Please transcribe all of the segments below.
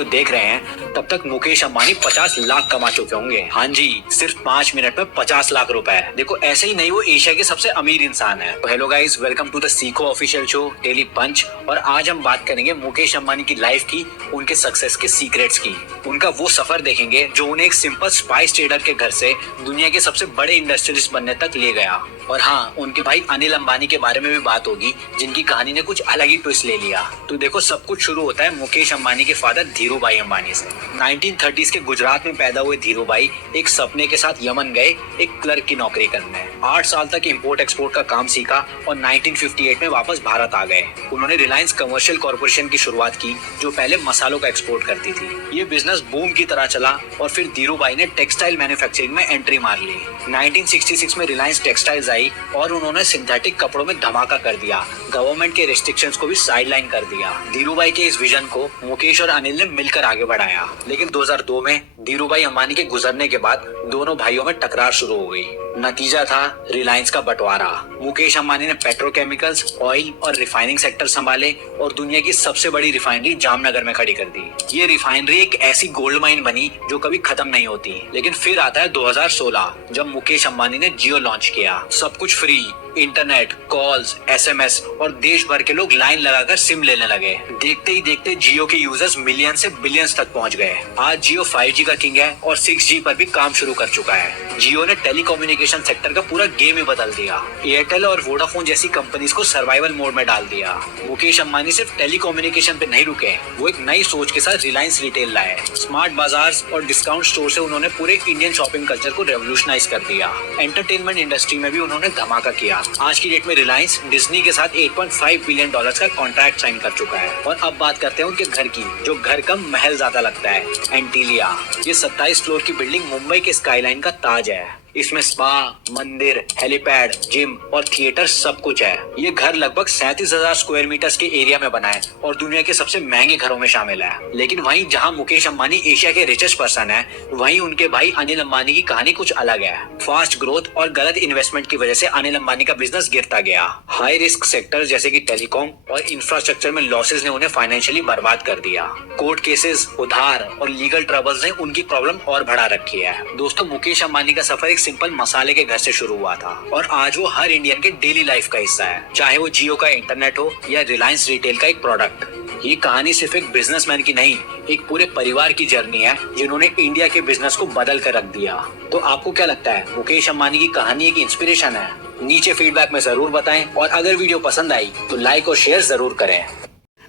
Video देख रहे हैं तब तक मुकेश अंबानी 50 लाख कमा चुके होंगे। हाँ जी, सिर्फ 5 मिनट में 50 लाख रुपए। देखो ऐसे ही नहीं, वो एशिया के सबसे अमीर इंसान है। तो hello guys, welcome to the Seekho official show daily punch. और आज हम बात करेंगे मुकेश अंबानी की लाइफ की, उनके सक्सेस के सीक्रेट्स की। उनका वो सफर देखेंगे जो उन्हें एक सिंपल स्पाइस ट्रेडर के घर से दुनिया के सबसे बड़े इंडस्ट्रियलिस्ट बनने तक ले गया। और हाँ, उनके भाई अनिल अंबानी के बारे में भी बात होगी, जिनकी कहानी ने कुछ अलग ही ट्विस्ट ले लिया। तो देखो, सब कुछ शुरू होता है मुकेश अंबानी के फादर धीरू भाई अंबानी से। 1930s के गुजरात में पैदा हुए धीरू भाई एक सपने के साथ यमन गए एक क्लर्क की नौकरी करने। 8 साल तक इंपोर्ट एक्सपोर्ट का काम सीखा और 1958 में वापस भारत आ गए। उन्होंने रिलायंस कमर्शियल कॉर्पोरेशन की शुरुआत की, जो पहले मसालों का एक्सपोर्ट करती थी। ये बिजनेस बूम की तरह चला और फिर धीरू भाई ने टेक्सटाइल मैन्युफैक्चरिंग में एंट्री मार ली। 1966 में रिलायंस टेक्सटाइल्स आई और उन्होंने सिंथेटिक कपड़ों में धमाका कर दिया। गवर्नमेंट के रिस्ट्रिक्शंस को भी साइडलाइन कर दिया। धीरू भाई के इस विजन को मुकेश और अनिल ने मिलकर आगे बढ़ाया। लेकिन 2002 में धीरू भाई अंबानी के गुजरने के बाद दोनों भाइयों में टकरार शुरू हो गई। नतीजा था रिलायंस का बंटवारा। मुकेश अंबानी ने पेट्रोकेमिकल्स, ऑयल और रिफाइनिंग सेक्टर संभाले और दुनिया की सबसे बड़ी रिफाइनरी जामनगर में खड़ी कर दी। ये रिफाइनरी एक ऐसी गोल्ड माइन बनी जो कभी खत्म नहीं होती। लेकिन फिर आता है 2016, जब मुकेश अंबानी ने जियो लॉन्च किया। सब कुछ फ्री, इंटरनेट, कॉल्स, एसएमएस और देश भर के लोग लाइन लगाकर सिम लेने लगे। देखते ही देखते जियो के यूजर्स मिलियन से बिलियंस तक पहुंच गए। आज जियो 5G का किंग है और 6G पर भी काम शुरू कर चुका है। जियो ने टेलीकम्युनिकेशन सेक्टर का पूरा गेम ही बदल दिया। एयरटेल और वोडाफोन जैसी कंपनीज को सर्वाइवल मोड में डाल दिया। मुकेश अंबानी सिर्फ टेलीकम्युनिकेशन पे नहीं रुके, वो एक नई सोच के साथ रिलायंस रिटेल लाए। स्मार्ट बाजार और डिस्काउंट स्टोर से उन्होंने पूरे इंडियन शॉपिंग कल्चर को रेवोल्यूशनाइज कर दिया। एंटरटेनमेंट इंडस्ट्री में भी उन्होंने धमाका किया। आज की डेट में रिलायंस डिज्नी के साथ $8.5 बिलियन का कॉन्ट्रैक्ट साइन कर चुका है। और अब बात करते हैं उनके घर की, जो घर कम महल ज्यादा लगता है, एंटीलिया। ये 27 फ्लोर की बिल्डिंग मुंबई के स्काईलाइन का ताज है। इसमें स्पा, मंदिर, हेलीपैड, जिम और थिएटर सब कुछ है। ये घर लगभग 37,000 स्क्वायर मीटर्स के एरिया में बना है और दुनिया के सबसे महंगे घरों में शामिल है। लेकिन वहीं जहां मुकेश अंबानी एशिया के रिचेस्ट पर्सन है, वहीं उनके भाई अनिल अंबानी की कहानी कुछ अलग है। फास्ट ग्रोथ और गलत इन्वेस्टमेंट की वजह से अनिल अंबानी का बिजनेस गिरता गया। हाई रिस्क सेक्टर जैसे कि टेलीकॉम और इंफ्रास्ट्रक्चर में लॉसेस ने उन्हें फाइनेंशियली बर्बाद कर दिया। कोर्ट केसेस, उधार और लीगल ट्रबल्स ने उनकी प्रॉब्लम और बढ़ा रखी है। दोस्तों, मुकेश अंबानी का सफर सिंपल मसाले के घर से शुरू हुआ था और आज वो हर इंडियन के डेली लाइफ का हिस्सा है, चाहे वो जियो का इंटरनेट हो या रिलायंस रिटेल का एक प्रोडक्ट। ये कहानी सिर्फ एक बिजनेसमैन की नहीं, एक पूरे परिवार की जर्नी है, जिन्होंने इंडिया के बिजनेस को बदल कर रख दिया। तो आपको क्या लगता है, मुकेश अंबानी की कहानी एक इंस्पिरेशन है? नीचे फीडबैक में जरूर बताएं और अगर वीडियो पसंद आई तो लाइक और शेयर जरूर करें।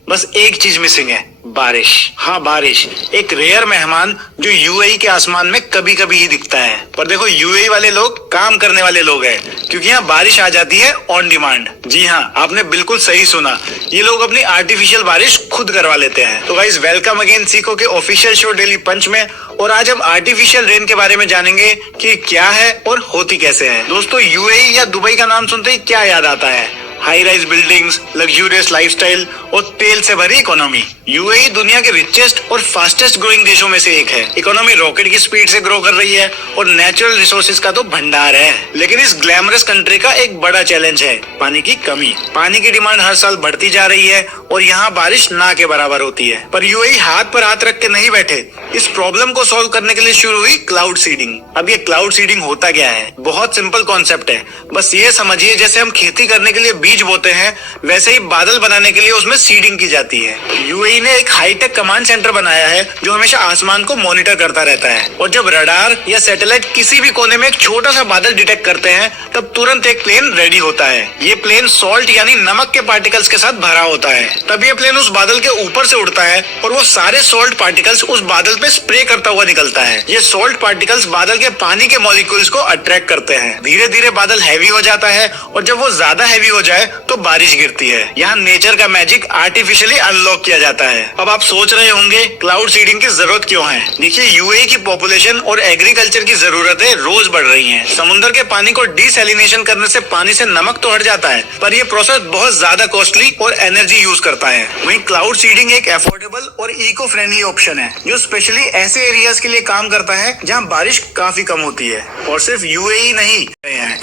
बस एक चीज मिसिंग है, बारिश। हाँ, बारिश एक रेयर मेहमान जो यूएई के आसमान में कभी कभी ही दिखता है। पर देखो, यूएई वाले लोग काम करने वाले लोग हैं, क्योंकि यहाँ बारिश आ जाती है ऑन डिमांड। जी हाँ, आपने बिल्कुल सही सुना, ये लोग अपनी आर्टिफिशियल बारिश खुद करवा लेते हैं। तो गाइस, वेलकम अगेन सीखो के ऑफिशियल शो डेली पंच में। और आज हम आर्टिफिशियल रेन के बारे में जानेंगे कि क्या है और होती कैसे है। दोस्तों, यूएई या दुबई का नाम सुनते ही क्या याद आता है? High rise buildings, luxurious lifestyle और तेल से भरी इकोनॉमी। यूएई दुनिया के रिचेस्ट और फास्टेस्ट ग्रोइंग देशों में से एक है। इकोनॉमी रॉकेट की स्पीड से ग्रो कर रही है और नेचुरल रिसोर्सेज का तो भंडार है। लेकिन इस ग्लैमरस कंट्री का एक बड़ा चैलेंज है पानी की कमी। पानी की डिमांड हर साल बढ़ती जा रही है और यहाँ बारिश ना के बराबर होती है। पर यूएई हाथ पर हाथ रख के नहीं बैठे। इस प्रॉब्लम को सॉल्व करने के लिए शुरू हुई क्लाउड सीडिंग। अब ये क्लाउड सीडिंग होता क्या है? बहुत सिंपल कॉन्सेप्ट है। बस ये समझिए, जैसे हम खेती करने के लिए बीज बोते हैं, वैसे ही बादल बनाने के लिए उसमें सीडिंग की जाती है। यूएई ने एक हाईटेक कमांड सेंटर बनाया है जो हमेशा आसमान को मॉनिटर करता रहता है। और जब रडार या सैटेलाइट किसी भी कोने में एक छोटा सा बादल डिटेक्ट करते हैं, तब तुरंत एक प्लेन रेडी होता है। ये प्लेन सॉल्ट यानी नमक के पार्टिकल्स के साथ भरा होता है। तब ये प्लेन उस बादल के ऊपर से उड़ता है और वो सारे सॉल्ट पार्टिकल्स उस बादल पे स्प्रे करता हुआ निकलता है। ये सॉल्ट पार्टिकल्स बादल के पानी के मॉलिक्यूल्स को अट्रैक्ट करते हैं। धीरे धीरे बादल हैवी हो जाता है और जब वो ज्यादा हैवी हो जाए तो बारिश गिरती है। यहाँ नेचर का मैजिक आर्टिफिशियली अनलॉक किया जाता है। अब आप सोच रहे होंगे क्लाउड सीडिंग की जरूरत क्यों है? देखिए, यूएई की पॉपुलेशन और एग्रीकल्चर की जरूरतें रोज बढ़ रही हैं। समुद्र के पानी को डिसैलिनेशन करने से पानी से नमक तो हट जाता है, पर यह प्रोसेस बहुत ज्यादा कॉस्टली और एनर्जी यूज करता है। वहीं क्लाउड सीडिंग एक अफोर्डेबल और इको फ्रेंडली ऑप्शन है, जो स्पेशली ऐसे एरियाज के लिए काम करता है जहाँ बारिश काफी कम होती है। और सिर्फ यूएई नहीं,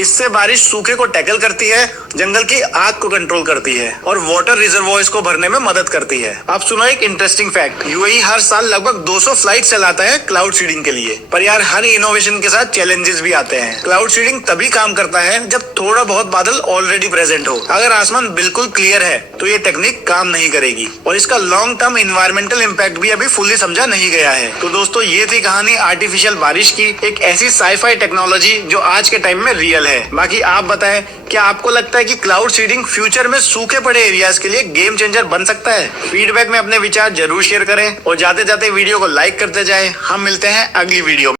इससे बारिश सूखे को टैकल करती है, जंगल की आग को कंट्रोल करती है और वाटर रिजर्वॉयर्स को भरने में मदद करती है। आप सुनो एक इंटरेस्टिंग फैक्ट, यूएई हर साल लगभग 200 फ्लाइट चलाता है क्लाउड सीडिंग के लिए। पर यार हर इनोवेशन के साथ चैलेंजेस भी आते हैं। क्लाउड सीडिंग तभी काम करता है जब थोड़ा बहुत बादल ऑलरेडी प्रेजेंट हो। अगर आसमान बिल्कुल क्लियर है तो ये टेक्निक काम नहीं करेगी और इसका लॉन्ग टर्म इन्वायरमेंटल इम्पैक्ट भी अभी फुल्ली समझा नहीं गया है। तो दोस्तों ये थी कहानी आर्टिफिशियल बारिश की, एक ऐसी साईफाई टेक्नोलॉजी जो आज के टाइम में रियल है। बाकी आप बताएं, क्या आपको लगता है कि क्लाउड सीडिंग फ्यूचर में सूखे पड़े एरियाज के लिए गेम चेंजर बन सकता है? फीडबैक में अपने विचार जरूर शेयर करें और जाते जाते वीडियो को लाइक करते जाएं। हम मिलते हैं अगली वीडियो में।